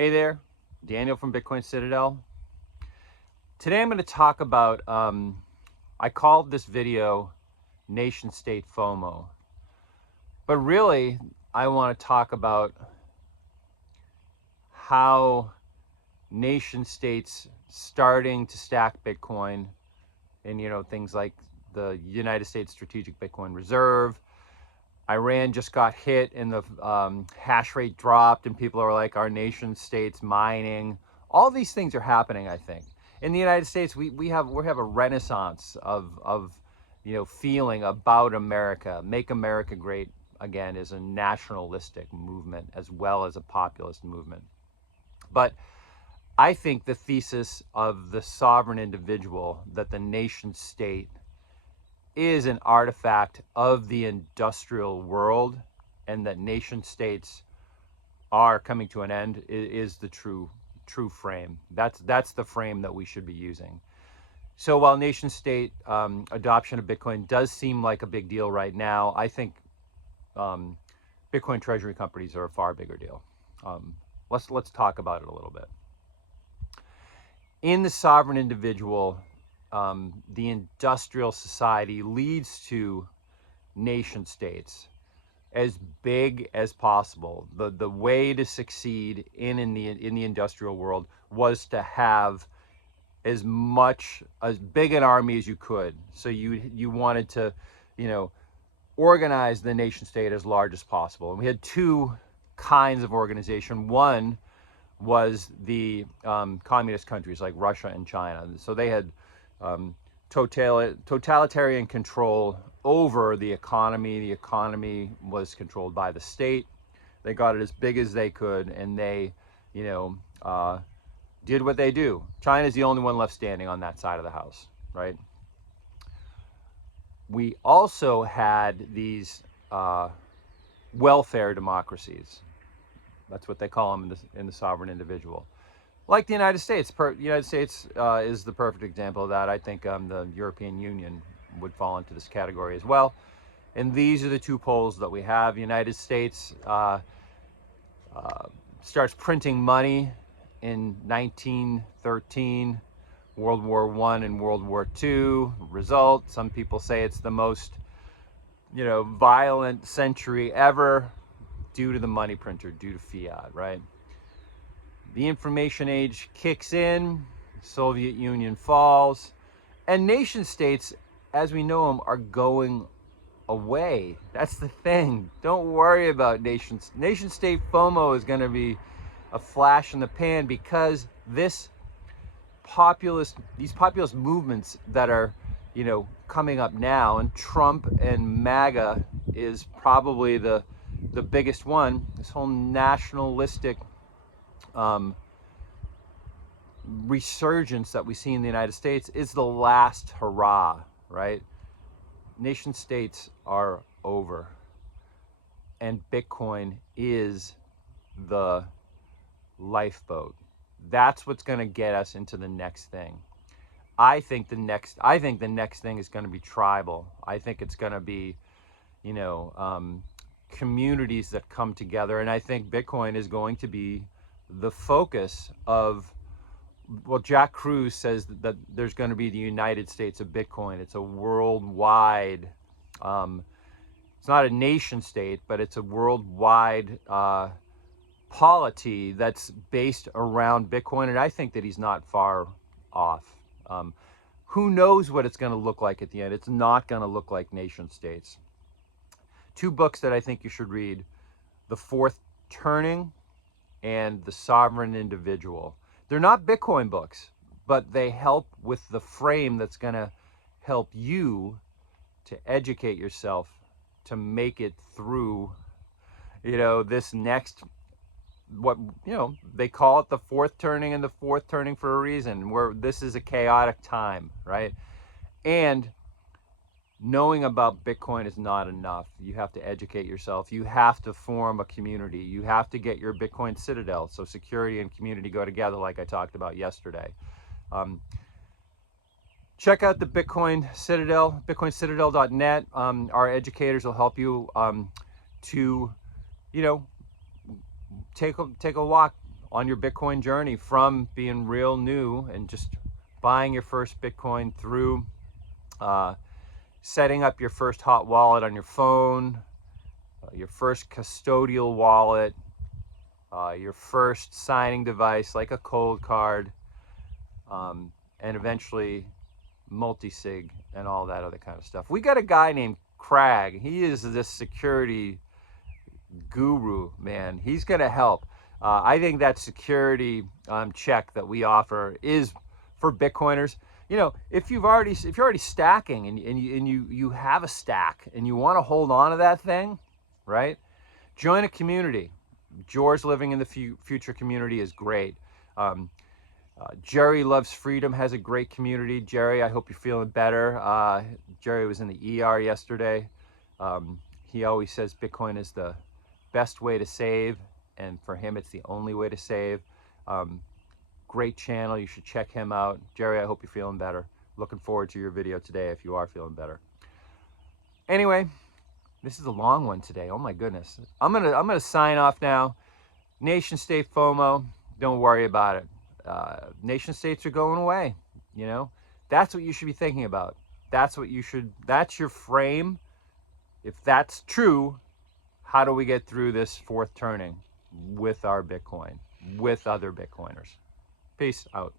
Hey there, Daniel from Bitcoin Citadel. Today I'm going to talk about, I called this video Nation State FOMO, but really I want to talk about how nation states starting to stack Bitcoin and, things like the United States Strategic Bitcoin Reserve. Iran just got hit and the hash rate dropped and people are like, our nation states mining. All these things are happening, I think. In the United States, we have a renaissance of feeling about America. Make America Great Again is a nationalistic movement as well as a populist movement. But I think the thesis of the sovereign individual, that the nation state is an artifact of the industrial world and that nation states are coming to an end, is the true frame. That's the frame that we should be using. So while nation state adoption of Bitcoin does seem like a big deal right now, I think Bitcoin treasury companies are a far bigger deal. Let's talk about it a little bit. In the sovereign individual, the industrial society leads to nation states as big as possible. The way to succeed in the industrial world was to have as big an army as you could. So you wanted to, organize the nation state as large as possible. And we had two kinds of organization. One was the communist countries like Russia and China. So they had totalitarian control over the economy. The economy was controlled by the state. They got it as big as they could, and they, did what they do. China's the only one left standing on that side of the house, right? We also had these welfare democracies. That's what they call them in the sovereign individual. Like the United States. The United States is the perfect example of that. I think the European Union would fall into this category as well. And these are the two poles that we have. The United States starts printing money in 1913, World War I and World War II. Result, some people say it's the most, violent century ever due to the money printer, due to fiat, right? The information age kicks in, Soviet Union falls, and nation states, as we know them, are going away. That's the thing. Don't worry about nations. Nation state FOMO is going to be a flash in the pan, because these populist movements that are, coming up now, and Trump and MAGA is probably the biggest one. This whole nationalistic resurgence that we see in the United States is the last hurrah, right? Nation states are over, and Bitcoin is the lifeboat. That's what's going to get us into the next thing. I think the next thing is going to be tribal. I think it's going to be, communities that come together, and I think Bitcoin is going to be the focus of, well, Jack Cruz says that there's going to be the United States of Bitcoin. It's a worldwide, it's not a nation state, but it's a worldwide polity that's based around Bitcoin, and I think that he's not far off. Who knows what it's going to look like at the end? It's not going to look like nation states. Two books that I think you should read: The Fourth Turning and The Sovereign Individual. They're not Bitcoin books, but they help with the frame that's going to help you to educate yourself to make it through, this next, what, they call it the fourth turning, and the fourth turning for a reason, where this is a chaotic time, right? And knowing about Bitcoin is not enough. You have to educate yourself. You have to form a community. You have to get your Bitcoin Citadel. So security and community go together, like I talked about yesterday. Check out the Bitcoin Citadel, bitcoincitadel.net. Our educators will help you to, take a walk on your Bitcoin journey, from being real new and just buying your first Bitcoin through setting up your first hot wallet on your phone, your first custodial wallet, your first signing device like a cold card, and eventually multi-sig and all that other kind of stuff. We got a guy named Craig. He is this security guru, man. He's going to help. I think that security check that we offer is for Bitcoiners. You know, if you're already stacking and you have a stack and you want to hold on to that thing, right? Join a community. George Living in the Future community is great. Jerry Loves Freedom has a great community. Jerry, I hope you're feeling better. Jerry was in the ER yesterday. He always says Bitcoin is the best way to save, and for him it's the only way to save. Great channel, you should check him out. Jerry, I hope you're feeling better. Looking forward to your video today if you are feeling better. Anyway, this is a long one today. Oh my goodness. I'm gonna sign off now. Nation state FOMO, don't worry about it. Nation states are going away. You know, that's what you should be thinking about. That's your frame. If that's true, how do we get through this fourth turning with our Bitcoin, with other Bitcoiners? Peace out.